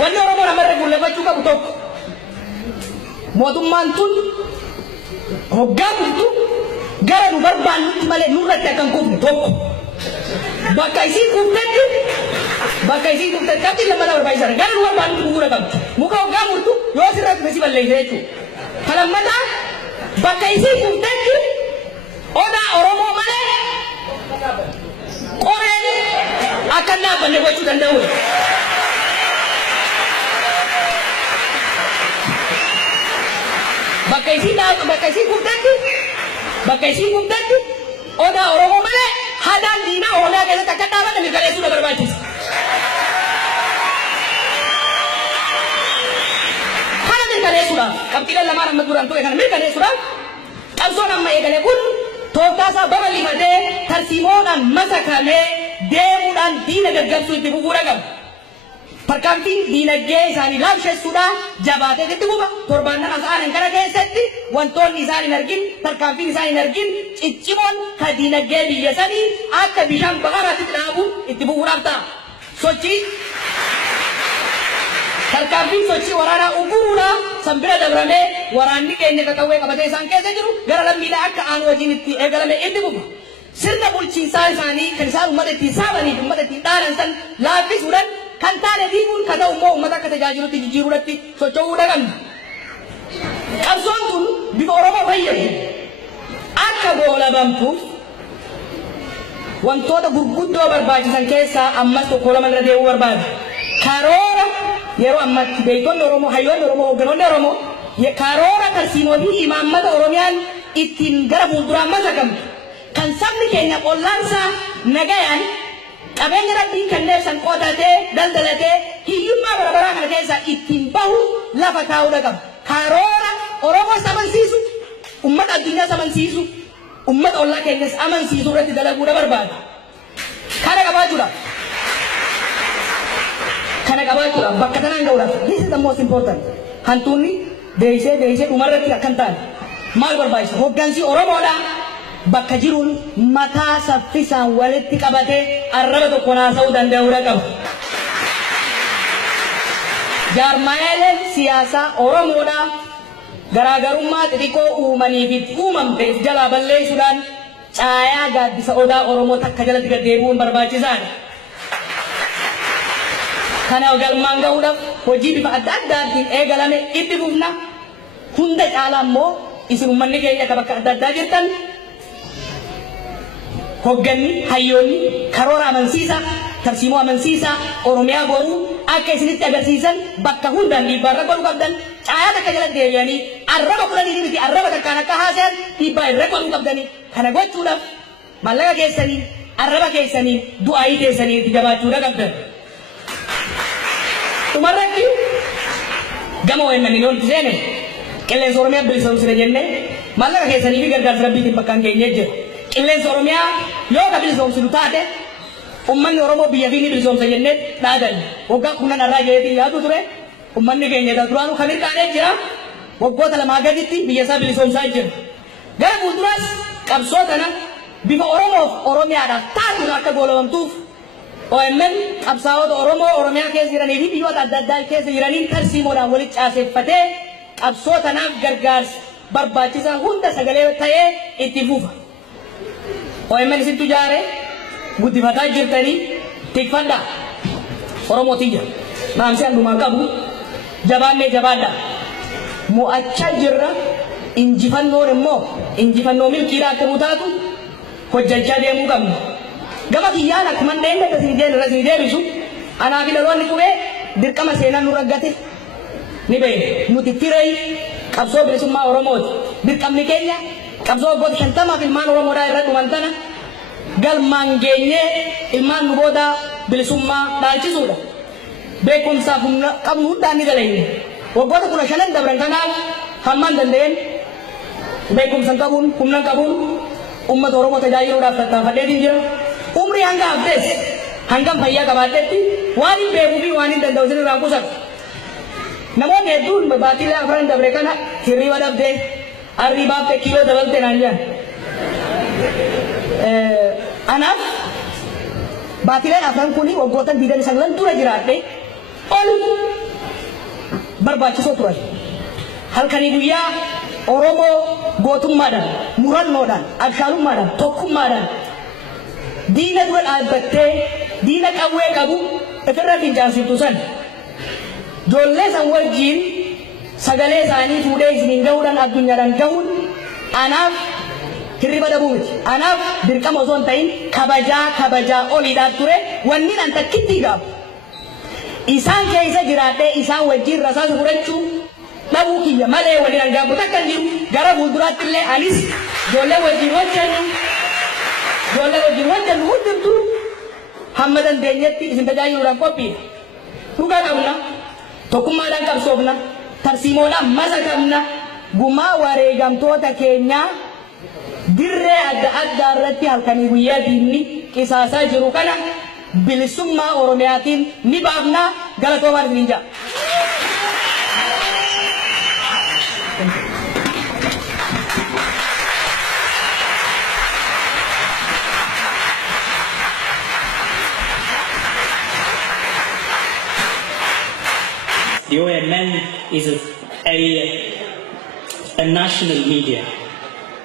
wanni Oromoo namarra guulleffachuu qabu tokko mootummaan tun hoggaa bultu gara nu barbaannutti malee nurratti akkan kufne tokko bakka isii kuftetti qabdi lammata barbaachisaadha gara nu barbaannutti bu'uura qabdi muka hoggaa murtu yoo sirratti fesi balleessa jechuudha kalammata bakka isii kuftetti odaa Oromoo malee qoreen akka dhaabbanne gochuu danda'u. Bakka isii kuftetti odaa Oromoo malee haadaan diinaa Oromiyaa keessatti akka dhaabbatan mirkaneessuu barbaachisa. Kana mirkaneessuudhaaf qabxiileen lamaan amma duraan ture kana mirkaneessuudhaaf qabsoon amma eegale kun tooftaa isaa babal'ifatee tarsiimoodhaan masakamee deemuudhaan diina gaggabsuu itti fufuu qaba. Tarkaanfiin diinagdee isaanii laamsheessuudhaan jabaatee itti fufa. Torbaannan asaanan kana keessatti wantoonni isaan hin argin, tarkaanfiin isaan hin argin, ciccimoon ka diinagdee biyya sanii akka bishaan baqaraatti dhaabuun itti fufuudhaaf ta'a. Tarkaanfiin sochii waraanaa uguruudhaan sanbira dabramee waraanni keenya qaqawwee qabatee isaan keessa jiru gara lammiilee akka aanu wajjin itti eegalame itti fufa. Sirna bulchiinsaa isaanii kan isaan uummata ittiin saamanii uummata ittiin dhaalan san laaffisuudhaan kan taane diiguun kan ta'u immoo uummata akka tajaajilutti jijjiiruudhaatti socho'uu qabna. Qabsoon kun bifa Oromoo fayyadu akka goolabamtuuf wantoota gurguddoo barbaachisan keessaa ammas tokko lama irra deemuu barbaada. Karoora yeroo ammatti beektonni Oromoo, hayyoonni Oromoo, hoogganoonni Oromoo karoora tarsiimoo fi imaammata Oromiyaan ittiin gara fuulduraan masakamtu kan sabni keenya qollaansaa nagayaan qabeenya rabbiin kanneen san qotatee daldalatee hiyyummaa barabaraa kana keessaa ittiin bahu lafa kaa'uu qaba. Karoora Oromoos amansiisu, uummata addunyaas amansiisu, uummata ollaa keenyas amansiisu irratti dalaguudha barbaada. Kana qabaachuudhaaf bakka tanaan ga'uudhaaf this is the most important. Hantuunni deeysee dhumarratti akkan taane maal barbaachisa? Hoggansi Oromoodhaa bakka jiruun mataa saffisaan walitti qabatee arraba tokko haasa'uu danda'uudha qaba. Jaarmaaleen siyaasaa Oromoodhaa garaagarummaa xixiqqoo uumanii fi uumamteef jalaa balleessuudhaan caayaa gaaddisa odaa Oromoo takka jalatti gad deebi'uun barbaachisaadha. Kana galmaan ga'uudhaaf hojii bifa adda addaatiin eegalame itti fufna. Hunda caalaa immoo isin uummanni keenya akka bakka adda addaa jirtan hogganni, hayyoonni karoora amansiisaa, tarsiimoo amansiisaa Oromiyaa boruu akka isinitti agarsiisan bakka hundaan dhiibbaarra godhuu qabdan. Caayaa takka jalatti deebi'anii arraba kudhanii miti arraba takkaan akka haasayan dhiibbaa irra godhuu qabdanii. Kana gochuudhaaf maallaqa keessanii, arraba keessanii, du'aayii keessanii itti jabaachuudha qabdan. Tumarratti gama OMN wanti seene qilleensa Oromiyaa bilisoomsine jennee maallaqa keessanii fi gargaarsa rabbiitiin bakkaan geenyee jira. Qilleensa Oromiyaa yoo ka bilisoomsinu taate ummanni Oromoo biyya fi ni bilisoomsa jennee dhaadan. Waggaa kunan irraa jeetii yaadu ture ummanni keenya duraanuu kan hirkaanee jira. Waggoota lamaa gaditti biyya isaa bilisoomsaa jira. Gara fuulduraas qabsoo kana bifa Oromoof Oromiyaadhaaf taatuun akka goolabamtuuf OMN qabsaa'ota Oromoo Oromiyaa keessa jiranii fi biyyoota adda addaa keessa jiraniin tarsiimoodhaan walitti caaseeffatee qabsoo tanaaf gargaarsa barbaachisaa hunda sagalee ta'ee itti fufa. OMN isittu jaare guddifataa jirtanii tikfadhaa Oromootii jira. Naamsi handumaa qabu jabaannee jabaadhaa. Mo'achaa jirra injifannoon immoo injifannoo milkiidhaa akka nu taatu hojjechaa deemuu qabna. Gama kiyyaan akkuma deemte isin deebisu anaa fi dhaloonni qubee dirqama seenaan nu raggate ni beekne. Nuti firee qabsoo bilisummaa Oromooti. Dirqamni keenya qabsoo waggoota 50 ilmaan Oromoodhaa irra dhuman tana galmaan geenyee ilmaan nu booda bilisummaa dhaalchisuudha. Beekumsaaf qabnu hundaan ni dalayne. Waggoota 15 dabran kanaaf hammaan danda'een beekumsan qabuun humnan qabuun uummata Oromoo tajaajiluudhaaf tattaafadheetiin jira. Umri hanga abdes hangam fayyaa qabaadhetti waan hin beekuu fi waan hin danda'u isinirraa qusatu. Namoonni hedduun baatiilee afran dabre kana hirriba dhabdee arrii baaftee kiiloo dabalte naan jedhan. Anaaf baatiileen afran kuni waggoota 29 dura jiraadhe ol barbaachisoo turan. Halkanii guyyaa Oromoo gootummaadhaan, murannoodhaan, abshaalummaadhaan, tokkummaadhaan diina dura dhaabbattee diina qawwee qabu ofirra fincaasiftu san ijoollee san wajjiin sagalee isaanii fuudhee isiniin gahuudhaan addunyaadhaan gahuun anaaf hirriba dhabuu miti. Anaaf dirqama osoo hin ta'in kabajaa oliidhaan ture wanni an takkitti gaafu. Isaan keessa jiraadhee isaan wajjiin rasaasa fudhachuu dhabuu kiyya malee waliin angaabu takka hin jiru. Gara fuulduraatti illee anis ijoollee wajjiin hojjennu hundumtu hamma dandeenyetti isin tajaajiluudhaan qophiidha. Dhugaa qabna, tokkummaadhaan qabsoofna, tarsiimoodhaan masa qabna, gumaa wareegamtoota keenyaa dirree adda addaa irratti halkanii guyyaa diinni qisaasaa jiru kana bilisummaa Oromiyaatiin ni baafna. Galatoomaa isiniin jedha. The OMN is a national media,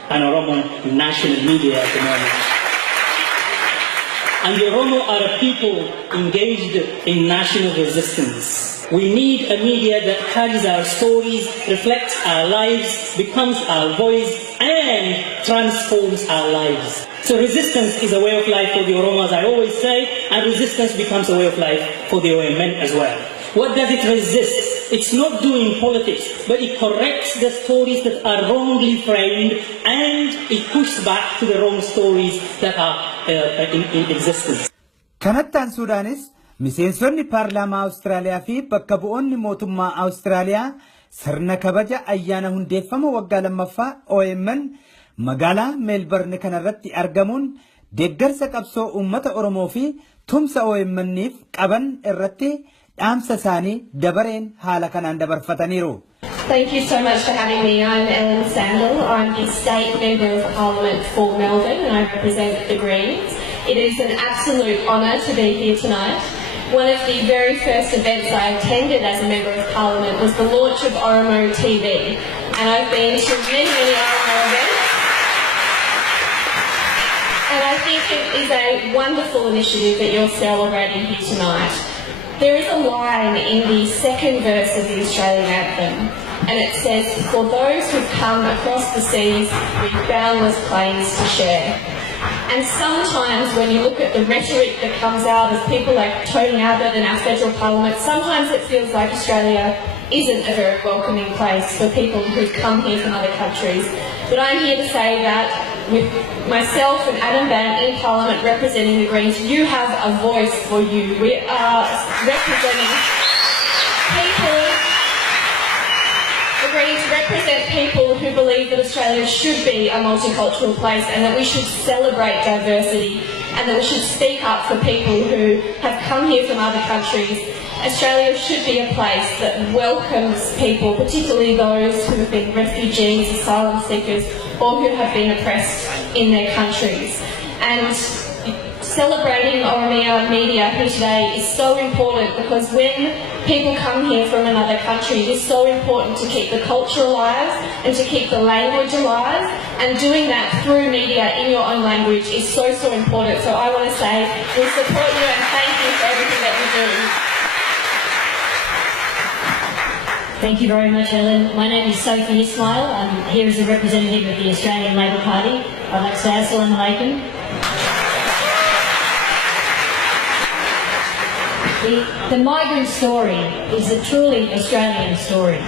an Oromo national media at the moment. And the Oromo are a people engaged in national resistance. We need a media that carries our stories, reflects our lives, becomes our voice, and transforms our lives. So resistance is a way of life for the Oromo, as I always say, and resistance becomes a way of life for the OMN as well. What does it resist? It's not doing politics, but it corrects the stories that are wrongly framed, and it pushes back to the wrong stories that are in existence. Kanattaan Suudaanis miseensonni paarlaamaa Awustiraaliyaa fi bakka bu'oonni mootummaa Awustiraaliyaa sirna kabaja ayyaana hundeeffama waggaa lammaffaa OMN magaalaa Meelbarn kanarratti argamuun deeggarsa qabsoo uummata Oromoo fi tumsa OMN'if qaban irratti dhaamsa isaanii dabareen haala kanaan dabarfataniiru. Thank you so much for having me. I'm Ellen Sandel. I'm the State Member of Parliament for Melbourne and I represent the Greens. It is an absolute honour to be here tonight. One of the very first events I attended as a Member of Parliament was the launch of Oromo TV, and I've been to many Oromo events. And I think it is a wonderful initiative that you're celebrating here tonight. There is a line in the second verse of the Australian anthem, and it says, "For those who've come across the seas with boundless plains to share." And sometimes when you look at the rhetoric that comes out of people like Tony Abbott in our federal parliament, sometimes it feels like Australia isn't a very welcoming place for people who've come here from other countries. But I'm here to say that with myself and Adam Bandt in Parliament representing the Greens, you have a voice for you. We are representing people. The Greens represent people who believe that Australia should be a multicultural place and that we should celebrate diversity and that we should speak up for people who have come here from other countries. Australia should be a place that welcomes people, particularly those who have been refugees, asylum seekers, or who have been oppressed in their countries. And celebrating Oromia media here today is so important because when people come here from another country, it is so important to keep the culture alive and to keep the language alive, and doing that through media in your own language is so important. So I want to say we support you and thank you for everything that you do. Thank you very much, Ellen. My name is Sophie Ismail. I'm here as a representative of the Australian Labor Party. I'd like to say Assalamu Alaikum. The migrant story is a truly Australian story.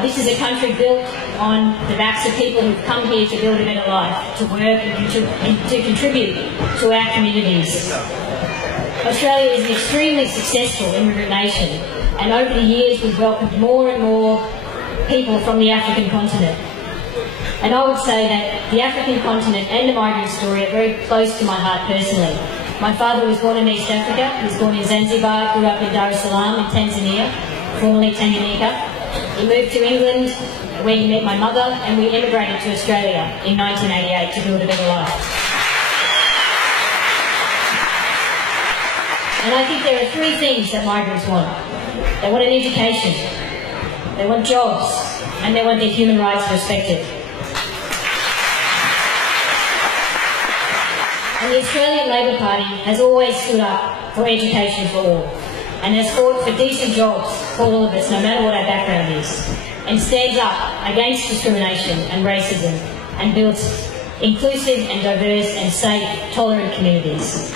This is a country built on the backs of people who've come here to build a better life, to work and to contribute to our communities. Australia is an extremely successful immigrant nation, and over the years we've welcomed more and more people from the African continent. And I would say that the African continent and the migrant story are very close to my heart personally. My father was born in East Africa. He was born in Zanzibar, grew up in Dar es Salaam in Tanzania, formerly Tanganyika. He moved to England where he met my mother, and we emigrated to Australia in 1988 to build a better life. And I think there are three things that migrants want. They want an education, they want jobs, and they want their human rights respected. And the Australian Labor Party has always stood up for education for all, and has fought for decent jobs for all of us, no matter what our background is, and stands up against discrimination and racism, and builds inclusive and diverse and safe, tolerant communities.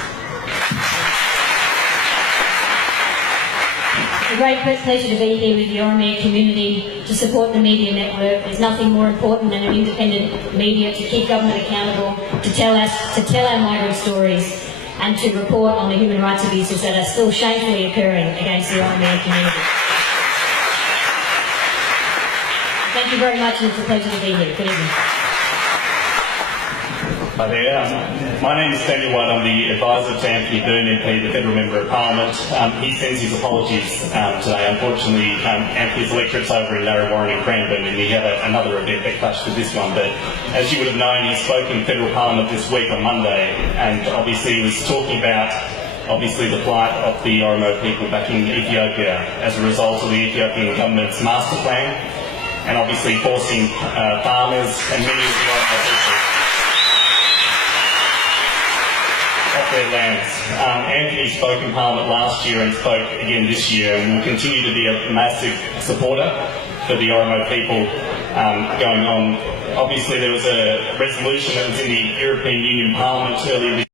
It's a great pleasure to be here with the Oromo community to support the media network. There's nothing more important than an independent media to keep government accountable, to tell our migrant stories, and to report on the human rights abuses that are still shamefully occurring against the Oromo community. Thank you very much, and it's a pleasure to be here. Good evening. Hi there. My name is Daniel White. I'm the advisor to Anthony Byrne MP, the Federal Member of Parliament. He sends his apologies today. Unfortunately, Anthony's electorate's over in Narrawarren and Cranbourne, and he had another event that clashed with this one. But as you would have known, he spoke in Federal Parliament this week on Monday, and obviously he was talking about the plight of the Oromo people back in Ethiopia as a result of the Ethiopian government's master plan, and obviously forcing farmers and many of the Oromo people off their lands. Anthony spoke in Parliament last year and spoke again this year, and will continue to be a massive supporter for the Oromo people going on. Obviously there was a resolution that was in the European Union Parliament earlier this